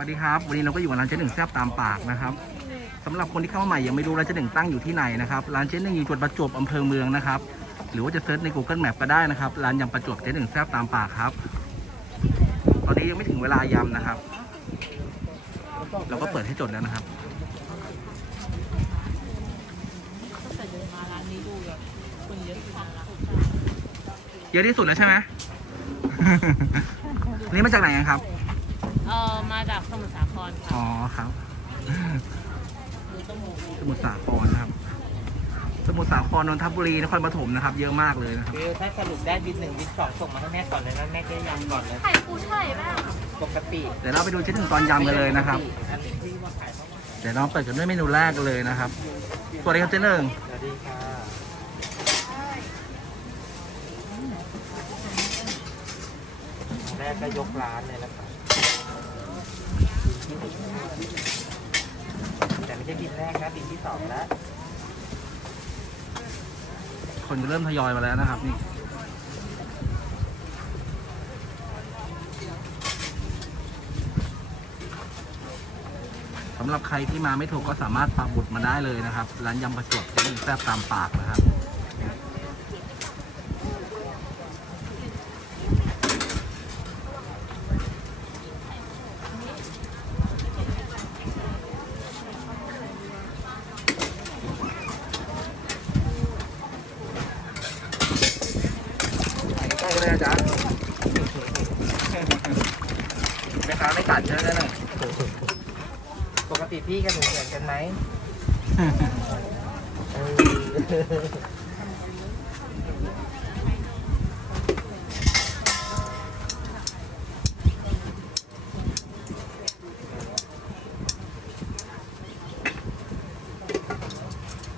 วัสดีครับ วันนี้เราก็อยู่กับร้านเจ๊หนึ่งแซ่บตามปากนะครับสำหรับคนที่เข้ามาใหม่ยังไม่รู้ร้านเจ๊หนึ่งตั้งอยู่ที่ไหนนะครับร้านเจ๊หนึ่งอยู่จังหวัดประจวบอำเภอเมืองนะครับหรือว่าจะเซิร์ชใน Google Map ก็ได้นะครับร้านยำประจวบเจ๊หนึ่งแซ่บตามปากครับ ตอนนี้ยังไม่ถึงเวลายำนะครับ เราก็เปิดให้จดแล้วนะครับเยอะขนาดนั้นเยอะที่สุดแล้วใช่ไหมนี่มาจากไหนกันครับ เออมาจากสมุทรสาครค่ะอ๋อครับดูต้มหมูสมุทรสาครนะครับ สมุทรสาครนนทบุรีนครปฐมนะครับ เยอะมากเลยนะครับคือถ้าสรุปได้บินหนึ่งบินสองส่งมาให้แม่ก่อนเลยนะแม่จะยำก่อนเลยไข่ปูไข่แม่ปกติเดี๋ยวเราไปดูเจ๊หนึ่งตอนยำกันเลยนะครับ อันนี้ที่ว่าขายเข้ามาเดี๋ยวเราเปิดกันด้วยเมนูแรกกันเลยนะครับสวัสดีครับเจ๊หนึ่งสวัสดีค่ะแรกก็ยกร้านเลยนะครับ แต่ไม่ใช่บินแรกนะบินที่สองแล้วคนก็เริ่มทยอยมาแล้วนะครับนี่สำหรับใครที่มาไม่ถูกก็สามารถปักบุตรมาได้เลยนะครับ ร้านยำประจวบเจ๊หนึ่แซ่บตามปากนะครับ เลยอาจารย์แม่ค้าไม่กัดใช่ไหมเนี่ยปกติพี่กับหนูเหมือนกันไหมเออ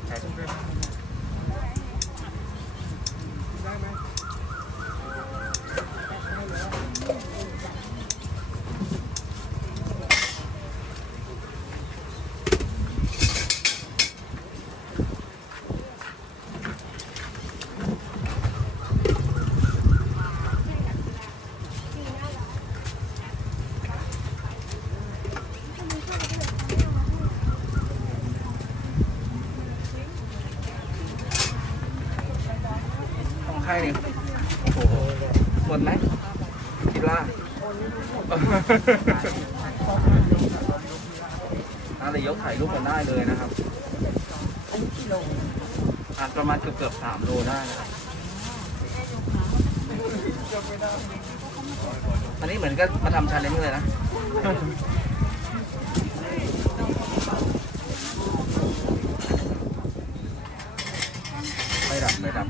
ใส่ถุงด้วย ของใครเนี่ยโอ้โหหมดไหมคิดว่า อะไรยกถ่ายรูปกันได้เลยนะครับอันประมาณเกือบเกือบสามโลได้นะครับอันนี้เหมือนก็มาทำชาเลนจ์เลยนะ ไม่ดับไม่ดับ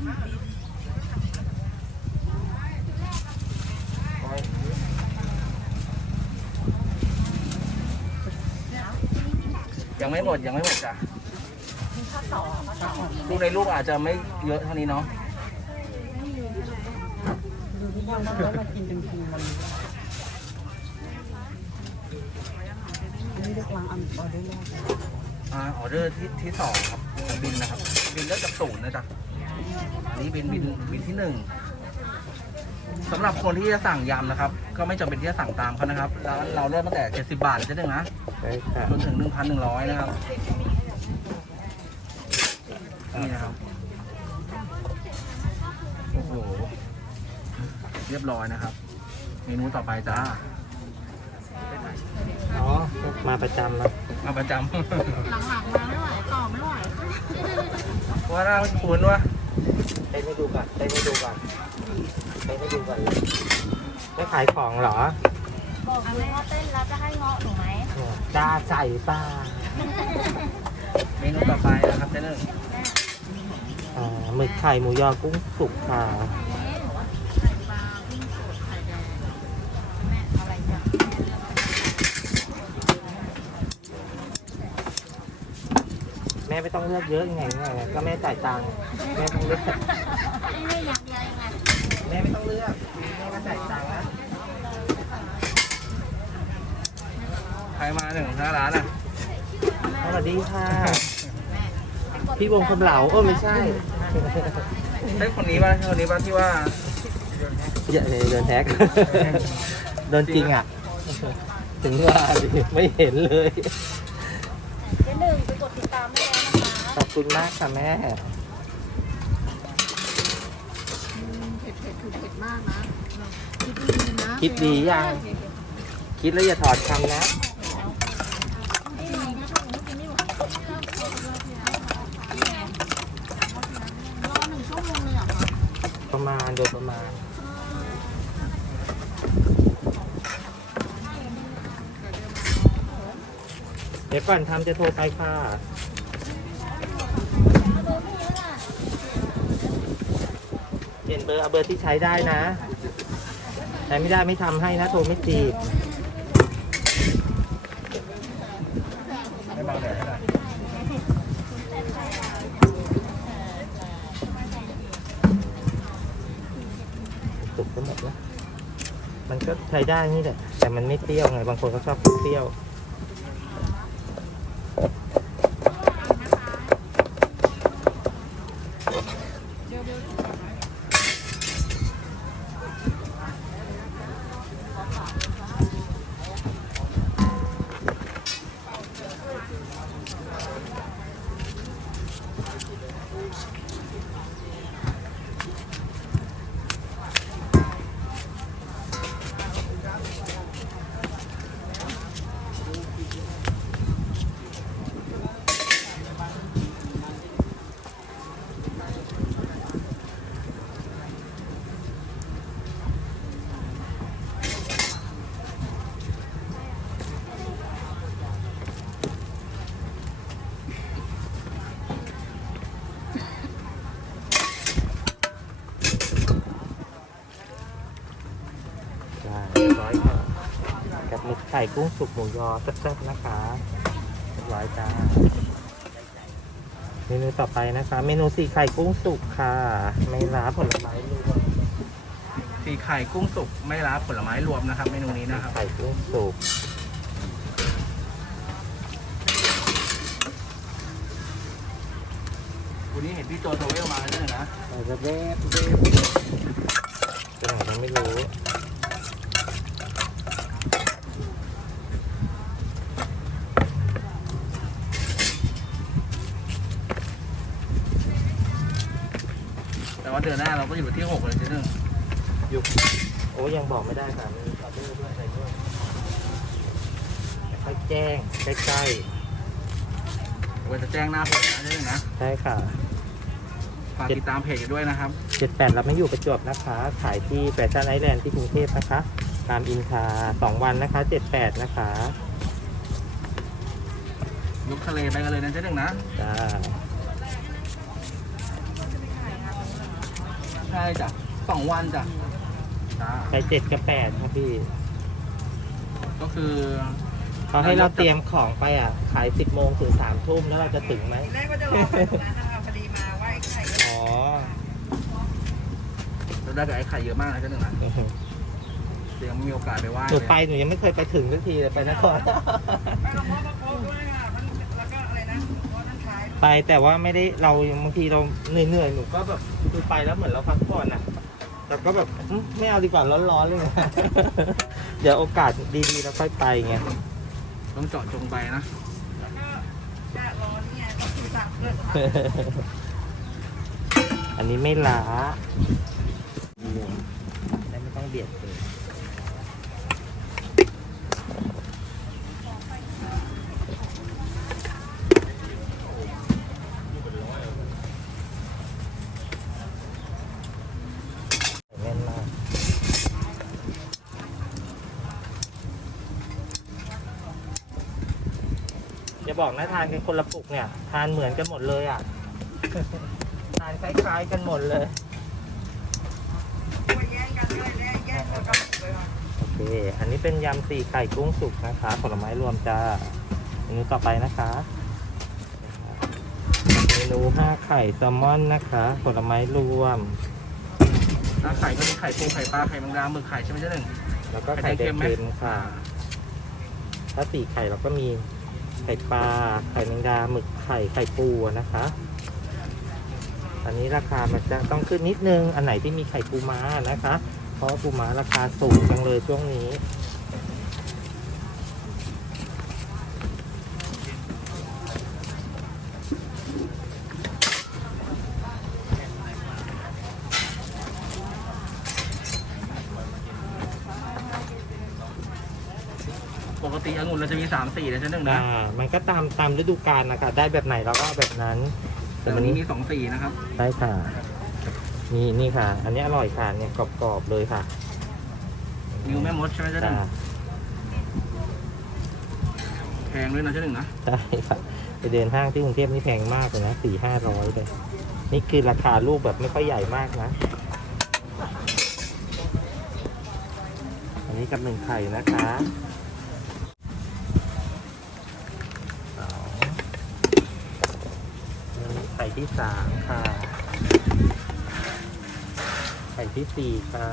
ยังไม่หมดยังไม่หมดจ้ะลูกในลูกอาจจะไม่เยอะเท่านี้เนาะอ่าออเดอร์ที่ที่สองครับของบินนะครับ บินเริ่มจากศูนย์นะจ๊ะอันนี้บินบินบินที่หนึ่ง สำหรับคนที่จะสั่งยำนะครับ ก็ไม่จำเป็นที่จะสั่งตามเขานะครับร้านเราเริ่มตั้งแต่ 70 บาทจะถึงนะ ใช่ค่ะจนถึง 1,100 นะครับ นี่นะครับ โอ้โห เรียบร้อยนะครับ เมนูต่อไปจ้า อ๋อมาประจำแล้วมาประจำ หลังๆมาไม่ไหวต่อไม่ไหวเพราะว่าเราคุ้นว่าเต้นให้ดูก่อนเต้นให้ดูก่อน เต้นให้ดูก่อนเลยไม่ขายของเหรอ บอกเลยว่าเต้นแล้วจะให้เงาะหนูไหมจ้าใส่ป้าเมนูต่อไปนะครับเจ๊หนึ่งอ่าหมึกไข่หมูยอกุ้งสุกค่ะไข่ปลาวิ่งสดไข่แดงแม่เอาอะไรจ้ะแม่ไม่ต้องเลือกเยอะยังไงไงก็แม่จ่ายตังค์แม่ต้องเลือก ไม่อยากเดียวยังไงแม่ไม่ต้องเลือกแม่ก็จ่ายตังค์นะใครมาหนึ่งหน้าร้านอะสวัสดีค่ะ พี่วงคำเหลาเออไม่ใช่ใช่คนนี้ป่ะใช่คนนี้ป่ะที่ว่าอย่าเดินแท็กโดนจริงอะ ถึงว่าดิไม่เห็นเลยเจ๊หนึ่งไปกดติดตามได้แล้วนะคะ ขอบคุณมากค่ะแม่ เผ็ดเผ็ดคือเผ็ดมากนะคิดดีนะคิดดียัง คิดแล้วอย่าถอดคำนะรอหนึ่งชั่วโมงเลยเหรอคะประมาณโดยประมาณ เดี๋ยวก่อนทำจะโทรไปค่ะ เบอร์เอาเบอร์ที่ใช้ได้นะใช้ไม่ได้ไม่ทำให้นะโทรไม่จีบสุกไปหมดแล้วมันก็ใช้ได้นี่แหละแต่มันไม่เปรี้ยวไงบางคนเขาชอบเปรี้ยว ได้เรียบร้อยค่ะ กับหมึกไข่กุ้งสุกหมูยอแซ่บๆนะคะเรียบร้อยจ้าเมนูต่อไปนะคะ เมนูสี่ไข่กุ้งสุกค่ะ ไม่ล้าผลไม้รวมสีไข่กุ้งสุกไม่รับผลไม้รวมนะครับ เมนูนี้นะครับไข่กุ้งสุกวันนี้เห็นพี่โจโทรเวลมาแล้วด้วยนะไข่กระเบ๊บเบ๊บจะไหนก็ไม่รู้ แต่ว่า เดือนหน้าเราก็อยู่ที่หกเลยทีนึงอยู่โอ้ยังบอกไม่ได้ค่ะมีออเดอร์ด้วยอะไรด้วยค่อยแจ้งใกล้เดี๋ยวจะแจ้งหน้าเพจนะทีนึงนะๆใช่ค่ะ ฝากติดตามเพจกันด้วยนะครับเจ็ดแปดเราไม่อยู่ประจวบนะคะ ขายที่แฟชั่นไอแลนด์ที่กรุงเทพนะคะ ตามอินทาสองวันนะคะเจ็ดแปดนะคะยกทะเลไปกันเลยนะเจ๊หนึ่งนะ จ้า ใช่จ้ะสองวันจ้ะจ้าไปเจ็ดกับแปดครับพี่ก็คือเขาให้เราเตรียมของไปอะ ขายสิบโมงถึงสามทุ่มแล้วเราจะถึงไหมแรกว่าจะรอไปตรงนั้นนะคะพอดีมาไหว้ไข่อ๋อเราได้กับไอ้ไข่เยอะมากนะเจ๊หนึ่งนะเดี๋ยวมีโอกาสไปไหว้หนูเลยไปหนูยังไม่เคยไปถึงสักทีเลยไปนครไปหลวงพ่อพระโคด้วยค่ะ ไปแต่ว่าไม่ได้เราบางทีเราเหนื่อยๆหนูก็แบบคือไปแล้วเหมือนเราพักผ่อนอะแต่ก็แบบอื้อไม่เอาดีกว่าร้อนๆเลยไงเดี๋ยวโอกาสดีๆเราค่อยไปไงต้องเจาะจงไปนะแล้วก็จะรอนี่ไงต้องคือสั่งเพื่อนอันนี้ไม่ล้าได้ไม่ต้องเบียดเลย อย่าบอกนะทานกันคนละปุกเนี่ยทานเหมือนกันหมดเลยอะทานคล้ายๆกันหมดเลยตัวแย่งกันด้วยแย่งแย่งกันเลยค่ะโอเคอันนี้เป็นยำสี่ไข่กุ้งสุกนะคะผลไม้รวมจ้าเมนูต่อไปนะคะเมนูห้าไข่แซลมอนนะคะ ผลไม้รวมถ้าไข่ก็มีไข่ปูไข่ปลาไข่แมงดาหมึกไข่ใช่ไหมเจ๊หนึ่งแล้วก็ไข่แดงไหมเค็มค่ะ ถ้าสี่ไข่เราก็มี ไข่ปลา ไข่แมงดา หมึก ไข่ ไข่ปูนะคะ อันนี้ราคามันจะต้องขึ้นนิดนึง อันไหนที่มีไข่ปูม้านะคะ เพราะปูม้าราคาสูงจังเลยช่วงนี้ กติองุ่นเราจะมี สามสี่นะเจ๊หนึ่งนะอ่ามันก็ตามตามฤดูกาลนะคะได้แบบไหนเราก็เอาแบบนั้นแต่วันนี้มีสองสี่นะครับ ได้ค่ะ นี่นี่ค่ะ อันนี้อร่อยค่ะเนี่ยกรอบๆเลยค่ะนิวแม่มดใช่ไหมเจ๊หนึ่จ้างแพงด้วยนะเจ๊หนึ่งนะได้ค่ะไปเดินห้างที่กรุงเทพนี่แพงมากเลยนะสี่ห้าร้อยเลย นี่คือราคาลูกแบบไม่ค่อยใหญ่มากนะ อันนี้กับหนึ่งไข่นะคะสองนี่ไข่ ที่สามค่ะ ไข่ที่สี่ค่ะ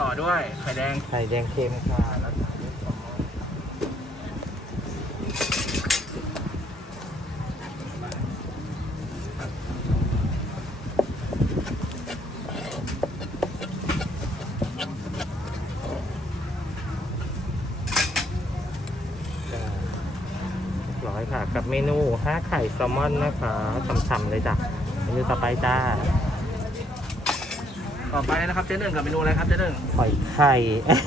ต่อด้วยไข่แดง ไข่แดงเค็มค่ะแล้วก็จ้ะเรียบร้อยค่ะ กับเม นูห้าไข่แซลมอนนะคะฉ่ำๆเลยจ้ะเมนูต่อไปจ้า ต่อไปนะครับเจ๊หนึ่งกับเมนูอะไรครับเจ๊หนึ่งหอยไข่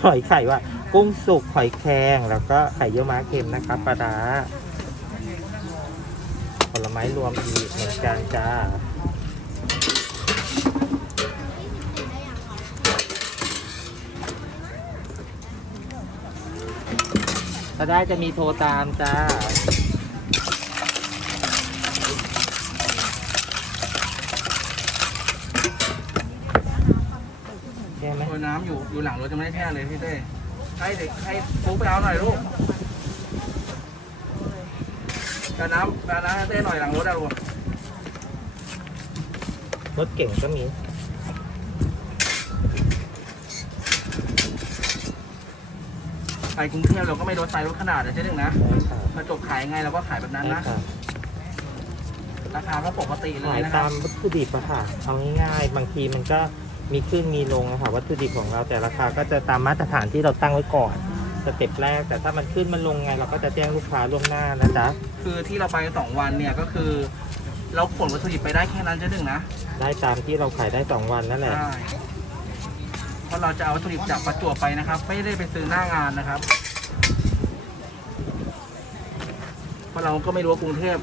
หอยไข่ว่า กุ้งสุกหอยแครงแล้วก็ไข่เยี่ยวม้าเค็มนะครับปลาร้าผลไม้รวมอีกเหมือนกันจ้า ถ้าได้จะมีโทรตามจ้า ใช่ไหม ตัว น้ำอยู่อยู่หลังรถจะไม่ได้แช่เลยพี่เต้ให้เด็กให้ฟุ๊กไปเอาหน่อยลูกกาน้ำกาน้ำให้เต้หน่อยหลังรถอะลูกรถเก่งก็มีไปกรุงเทพเราก็ไม่ลดไซส์ลดขนาดนะเจ๊หนึ่งนะใช่ค่ะมาจบขายยังไงเราก็ขายแบบนั้นใช่นะค่ะราคาก็ปกติเลขายยนะครัตาบมวัตถุดิบอะค่ะเอาง่ายๆ บางทีมันก็ มีขึ้นมีลงอะค่ะวัตถุดิบของเราแต่ราคาก็จะตามมาตรฐานที่เราตั้งไว้ก่อนสเต็ปแรก แต่ถ้ามันขึ้นมันลงไง เราก็จะแจ้งลูกค้าล่วงหน้านะจ๊ะคือที่เราไปสองวันเนี่ยก็คือ เราขนวัตถุดิบไปได้แค่นั้นเจ๊หนึ่งนะได้ตามที่เราขายได้สองวันนั่นแหละใช่เพราะเราจะเอาวัตถุดิบจากประจวบไปนะครับ ไม่ได้ไปซื้อหน้างานนะครับเพราะเราก็ไม่รู้ว่ากรุงเทพ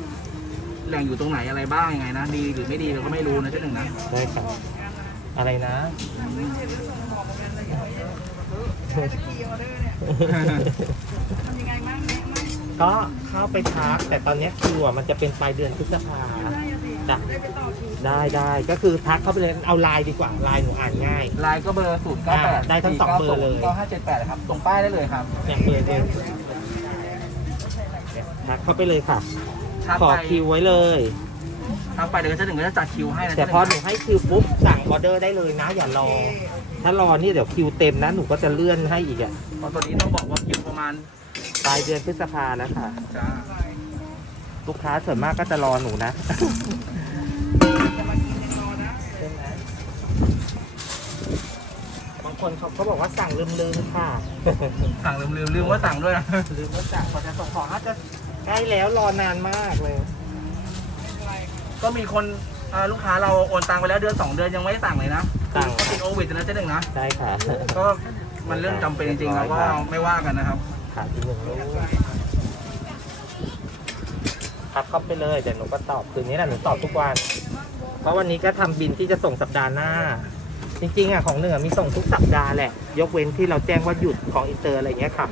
แหล่งอยู่ตรงไหนอะไรบ้างยังไงนะดีหรือไม่ดีเราก็ไม่รู้นะเจ๊หนึ่งนะได้ค่ะ อะไรนะกี่ออเดอร์เนี่ยทำยังไงมั่งแนะมั่งก็เข้าไปพัก แต่ตอนนี้คิวอะมันจะเป็นปลายเดือนพฤษภา ได้อะสิจ้ะ ได้ไปต่อคิวได้ได้ก็คือทักเข้าไปเลยเอาไลน์ดีกว่าไลน์หนูอ่านง่าย ไลน์ก็เบอร์ศูนย์เก้าแปดได้ทั้งสองเบอร์เลย เก้าห้าเจ็ดแปดครับตรงป้ายได้เลยครับเนี่ยเบอร์เดียวทักเข้าไปเลยค่ะถ้าขอไปคิวไว้เลยถ้าไปเดี๋ยวเจ๊หนึ่งก็จะจัดคิวให้นะแต่เจ๊หพอนึ่งหนูให้คิวปุ๊บสั่ง ออเดอร์ได้เลยนะ อย่ารอ ถ้ารอนี่เดี๋ยวคิวเต็มนะ หนูก็จะเลื่อนให้อีกอะเพราะตอนนี้ต้องบอกว่าคิวประมาณปลายเดือนพฤษภาแล้วค่ะ จ้าลูกค้าส่วนมากก็จะรอหนูนะจะมากินยังรอนะใช่ไหมบางคนเขาก็บอกว่าสั่งลืมๆค่ะ สั่งลืมลืมลืมว่าสั่งด้วยนะลืมว่าสั่งพอจะส่งของน่าจะใกล้แล้วรอนานมากเลย ก็มีคน อ่าลูกค้าเราโอนตังไปแล้วเดือนสองเดือนยังไม่ได้สั่งเลยนะสั่ง ก็ติดโควิดนะเจ๊หนึ่งนะ ใช่ค่ะก็มันเรื่องจำเป็นจริงๆเราก็ไม่ว่ากันนะครับ ขาดอีกหนึ่งลูกทักเข้าไปเลยเดี๋ยวหนูก็ตอบคืนนี้แหละหนูตอบทุกวัน เพราะวันนี้ก็ทำบินที่จะส่งสัปดาห์หน้า จริงๆอะของเหนือมีส่งทุกสัปดาห์แหละ ยกเว้นที่เราแจ้งว่าหยุดของอินเตอร์อะไรเงี้ยค่ะ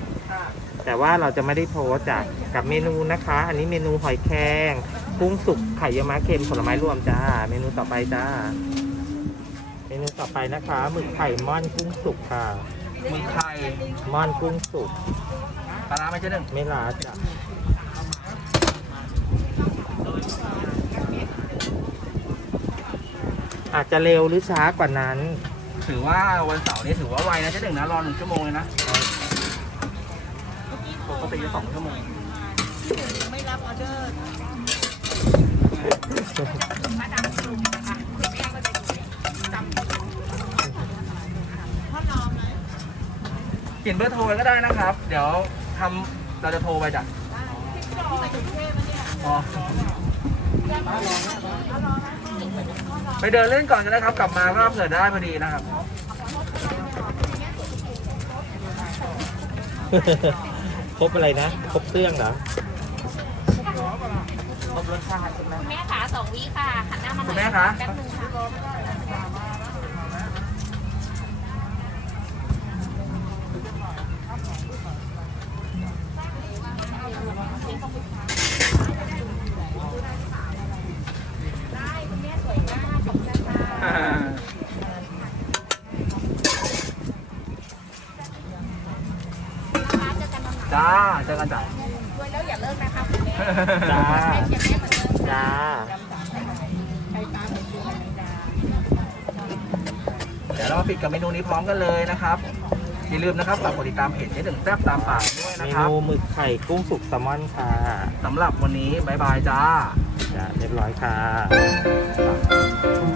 แต่ว่าเราจะไม่ได้โพสต์จากกับเมนูนะคะ อันนี้เมนูหอยแครง กุ้งสุกไข่เยี่ยวม้าเค็มผลไม้รวมจ้า เมนูต่อไปจ้า เมนูต่อไปนะคะหมึกไข่ม่อนกุ้งสุกค่ะมือไข่ม่อนกุ้งสุกปลาร้าไม่ใช่หนึ่งไม่ล้าจ้ะอาจจะเร็วหรือช้ากว่านั้น ถือว่าวันเสาร์นี้ถือว่าไวนะเจ๊หนึ่งนะรอหนึ่งชั่วโมงเลยนะปกติจะสองชั่วโมงไม่รับออเดอร์ เขียนเบอร์โทรก็ได้นะครับ เดี๋ยวทำเราจะโทรไปจ้ะอ๋อไปเดินเล่นก่อนก็ได้ครับ กลับมาก็เผื่อได้พอดีนะครับ ครบอะไรนะ ครบเครื่องเหรอ ครบรสชาติใช่ไหม คุณแม่ขาสองวิค่ะหันหน้ามาหน่อยคุณแม่คะ แป๊บนึงค่ะได้คุณแม่สวยมากขอบคุณค่ะนะคะเจอกันวันไหน จ้าเจอกันจ้ะ ด้วยแล้วอย่าเลิกนะคะคุณแม่ จ้า ให้เชียร์แม่เหมือนเดิม จ้า ใช้ตาเป็นชื่ออะไรดา เดี๋ยวเรามาปิดกับเมนูนี้พร้อมกันเลยนะครับอย่าลืมนะครับฝากกดติดตามเพจเจ๊หนึ่งแซ่บตามปากด้วยเมนะครับนูหมึกไข่กุ้งสุกแซลมอนค่ะสำหรับวันนี้บายบายจ้าจ้าเรียบร้อยค่ะค